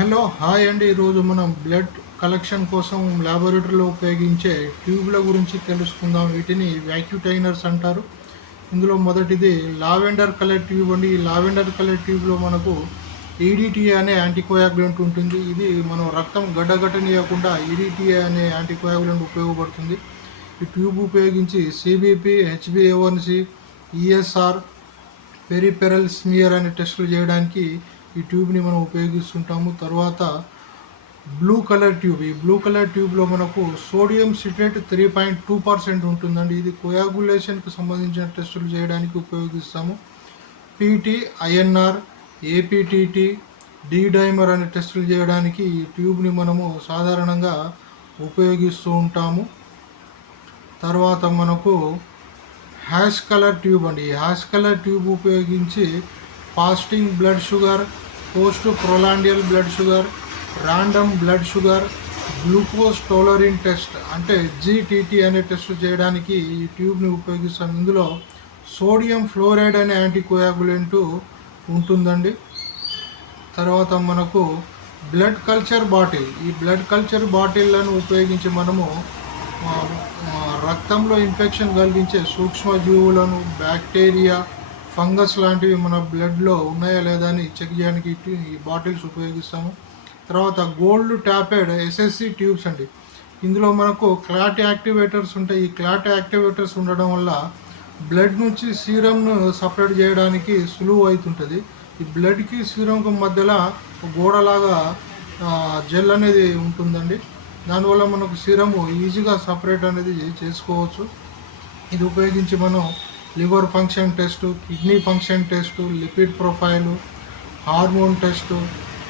Hello hi అండి. ఈరోజు మనం బ్లడ్ కలెక్షన్ కోసం ల్యాబొరేటరీలో ఉపయోగించే ట్యూబ్ల గురించి తెలుసుకుందాం. వీటిని వ్యాక్యూటైనర్స్ అంటారు. ఇందులో మొదటిది లావెండర్ కలర్ ట్యూబ్ అండి. ఈ లావెండర్ కలర్ ట్యూబ్లో మనకు ఈడిటిఏ అనే యాంటీకోయాగులెంట్ ఉంటుంది. ఇది మనం రక్తం గడ్డగట్టనీయకుండా ఈడిటిఏ అనే యాంటీకోయాగులెంట్ ఉపయోగపడుతుంది. ఈ ట్యూబ్ ఉపయోగించి సిబిపి హెచ్బిఏవన్సి ఈఎస్ఆర్ పెరిపెరల్ స్మియర్ అనే టెస్టులు చేయడానికి ఈ ట్యూబ్ని మనం ఉపయోగిస్తుంటాము. తర్వాత బ్లూ కలర్ ట్యూబ్. ఈ బ్లూ కలర్ ట్యూబ్లో మనకు sodium citrate three point two percent ఉంటుందండి. ఇది కోయాగులేషన్కి సంబంధించిన టెస్టులు చేయడానికి ఉపయోగిస్తాము. PT INR APTT D dimer అనే టెస్టులు చేయడానికి ఈ ట్యూబ్ని మనము సాధారణంగా ఉపయోగిస్తూ ఉంటాము. తర్వాత మనకు హ్యాష్ కలర్ ట్యూబ్ అండి. ఈ హ్యాష్ కలర్ ట్యూబ్ ఉపయోగించి fasting blood sugar postprandial blood sugar random blood sugar glucose tolerance test అంటే జీటీటీ అనే టెస్ట్ చేయడానికి ఈ ట్యూబ్ని ఉపయోగిస్తాం. ఇందులో సోడియం ఫ్లోరైడ్ అనే యాంటీకోయాగులెంట్ ఉంటుందండి. తర్వాత మనకు బ్లడ్ కల్చర్ బాటిల్. ఈ బ్లడ్ కల్చర్ బాటిళ్ళను ఉపయోగించి మనము రక్తంలో ఇన్ఫెక్షన్ కలిగించే సూక్ష్మజీవులను బ్యాక్టీరియా ఫంగస్ లాంటివి మన బ్లడ్లో ఉన్నాయా లేదా అని చెక్ చేయడానికి ఈ బాటిల్స్ ఉపయోగిస్తాము. తర్వాత గోల్డ్ ట్యాపెడ్ ఎస్ఎస్సి ట్యూబ్స్ అండి. ఇందులో మనకు క్లాట్ యాక్టివేటర్స్ ఉంటాయి. ఈ క్లాట్ యాక్టివేటర్స్ ఉండడం వల్ల బ్లడ్ నుంచి సీరంను సపరేట్ చేయడానికి సులువు అవుతుంటుంది. ఈ బ్లడ్కి సీరంకు మధ్యలో గోడలాగా జెల్ అనేది ఉంటుందండి. దానివల్ల మనకు సీరము ఈజీగా సపరేట్ అనేది చేసుకోవచ్చు. ఇది ఉపయోగించి మనం liver function test kidney function test lipid profile hormone test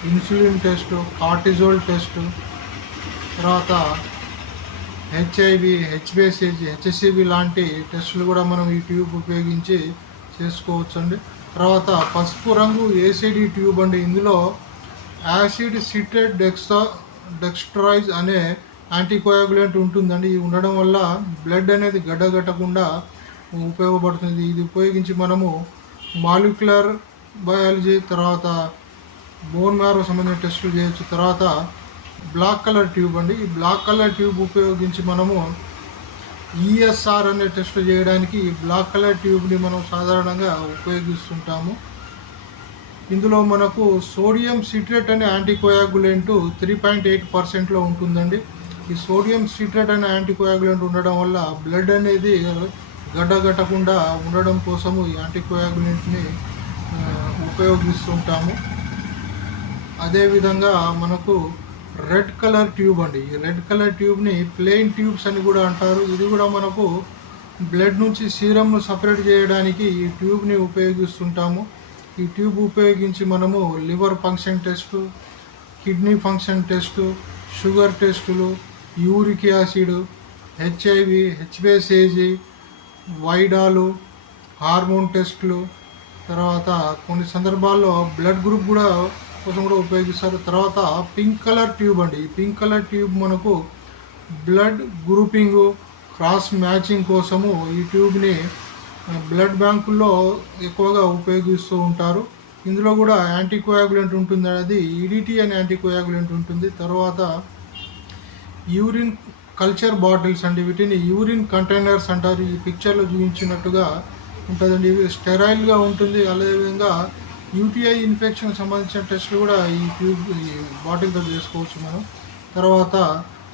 insulin test cortisol test తర్వాత హెచ్ఐవి హెచ్బిసిజి హెచ్ఎస్సీబీ లాంటి టెస్టులు కూడా మనం ఈ ట్యూబ్ ఉపయోగించి చేసుకోవచ్చు అండి తర్వాత పసుపు రంగు ఏసిడి ట్యూబ్ అండి. ఇందులో యాసిడ్ సిట్రేట్ డెక్స్టా డెక్స్ట్రాయిజ్ అనే యాంటీకోయాగులెంట్ ఉంటుందండి. ఇది ఉండడం వల్ల బ్లడ్ అనేది గడ్డగట్టకుండా ఉపయోగపడుతుంది. ఇది ఉపయోగించి మనము మాలిక్యులర్ బయాలజీ తర్వాత బోన్ మ్యారో సంబంధించిన టెస్టులు చేయొచ్చు. తర్వాత బ్లాక్ కలర్ ట్యూబ్ అండి. ఈ బ్లాక్ కలర్ ట్యూబ్ ఉపయోగించి మనము ఈఎస్ఆర్ అనే టెస్ట్ చేయడానికి ఈ బ్లాక్ కలర్ ట్యూబ్ని మనం సాధారణంగా ఉపయోగిస్తుంటాము. ఇందులో మనకు సోడియం సిట్రేట్ అనే యాంటీకోయాగులెంట్ త్రీ పాయింట్ ఎయిట్ పర్సెంట్లో ఉంటుందండి. ఈ సోడియం సిట్రేట్ అనే యాంటీకోయాగులెంట్ ఉండడం వల్ల బ్లడ్ అనేది గడ్డగట్టకుండా ఉండడం కోసము ఈ యాంటీకోయాగులెంట్ని ఉపయోగిస్తుంటాము. అదేవిధంగా మనకు రెడ్ కలర్ ట్యూబ్ అండి. ఈ రెడ్ కలర్ ట్యూబ్ని ప్లెయిన్ ట్యూబ్స్ అని కూడా అంటారు. ఇది కూడా మనకు బ్లడ్ నుంచి సీరంను సపరేట్ చేయడానికి ఈ ట్యూబ్ని ఉపయోగిస్తుంటాము. ఈ ట్యూబ్ ఉపయోగించి మనము liver function test kidney function test sugar టెస్టులు యూరిక్ యాసిడ్ హెచ్ఐవి హెచ్బేసేజీ వైడాలు హార్మోన్ టెస్ట్లు తర్వాత కొన్ని సందర్భాల్లో బ్లడ్ గ్రూప్ కూడా కోసం కూడా ఉపయోగిస్తారు. తర్వాత పింక్ కలర్ ట్యూబ్ అండి. ఈ పింక్ కలర్ ట్యూబ్ మనకు బ్లడ్ గ్రూపింగ్ క్రాస్ మ్యాచింగ్ కోసము ఈ ట్యూబ్ని బ్లడ్ బ్యాంకుల్లో ఎక్కువగా ఉపయోగిస్తూ ఉంటారు. ఇందులో కూడా యాంటీకోయాగులెంట్ ఉంటుంది. అది ఈడిటీ అనే యాంటీకోయాగులెంట్ ఉంటుంది. తర్వాత యూరిన్ కల్చర్ బాటిల్స్ అండి. వీటిని యూరిన్ కంటైనర్స్ అంటారు. ఈ పిక్చర్లో చూపించినట్టుగా ఉంటుందండి. ఇవి స్టెరైల్గా ఉంటుంది. అదేవిధంగా యూటీఐ ఇన్ఫెక్షన్ సంబంధించిన టెస్ట్లు కూడా ఈ ట్యూబ్ ఈ బాటిల్తో చేసుకోవచ్చు మనం. తర్వాత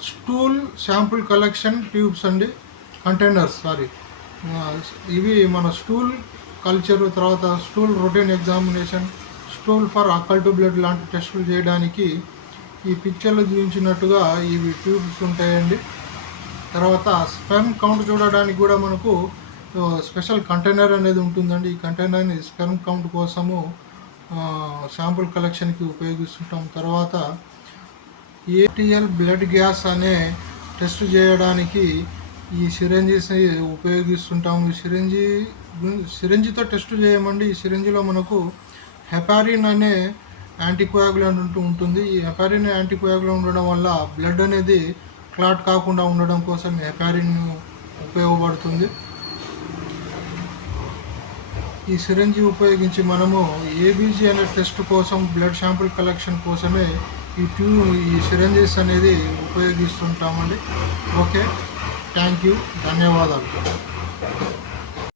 స్టూల్ శాంపుల్ కలెక్షన్ ట్యూబ్స్ అండి. Containers sorry. ఇవి మన స్టూల్ కల్చర్ తర్వాత stool routine examination stool for occult blood లాంటి టెస్టులు చేయడానికి ఈ పిక్చర్లో చూపించినట్టుగా ఇవి ట్యూబ్స్ ఉంటాయండి. తర్వాత స్పెర్మ్ కౌంట్ చూడడానికి కూడా మనకు స్పెషల్ కంటైనర్ అనేది ఉంటుందండి. ఈ కంటైనర్ని స్పెర్మ్ కౌంట్ కోసము శాంపుల్ కలెక్షన్కి ఉపయోగిస్తుంటాం. తర్వాత ఏటీఎల్ బ్లడ్ గ్యాస్ అనే టెస్ట్ చేయడానికి ఈ సిరంజీస్ని ఉపయోగిస్తుంటాము ఈ సిరంజి సిరంజితో టెస్ట్ చేయమండి. ఈ సిరంజిలో మనకు హెపారిన్ అనే యాంటీకోయాగులెంట్ ఉంటూ ఉంటుంది. ఈ హెపారిన్ యాంటీకోయాగులెంట్ ఉండడం వల్ల బ్లడ్ అనేది క్లాట్ కాకుండా ఉండడం కోసం హెపారిన్ ఉపయోగపడుతుంది. ఈ సిరంజి ఉపయోగించి మనము ఏబీజీ అనే టెస్ట్ కోసం బ్లడ్ శాంపుల్ కలెక్షన్ కోసమే ఈ ట్యూ ఈ సిరంజెస్ అనేది ఉపయోగిస్తుంటామండి. ఓకే థ్యాంక్ యూ ధన్యవాదాలు.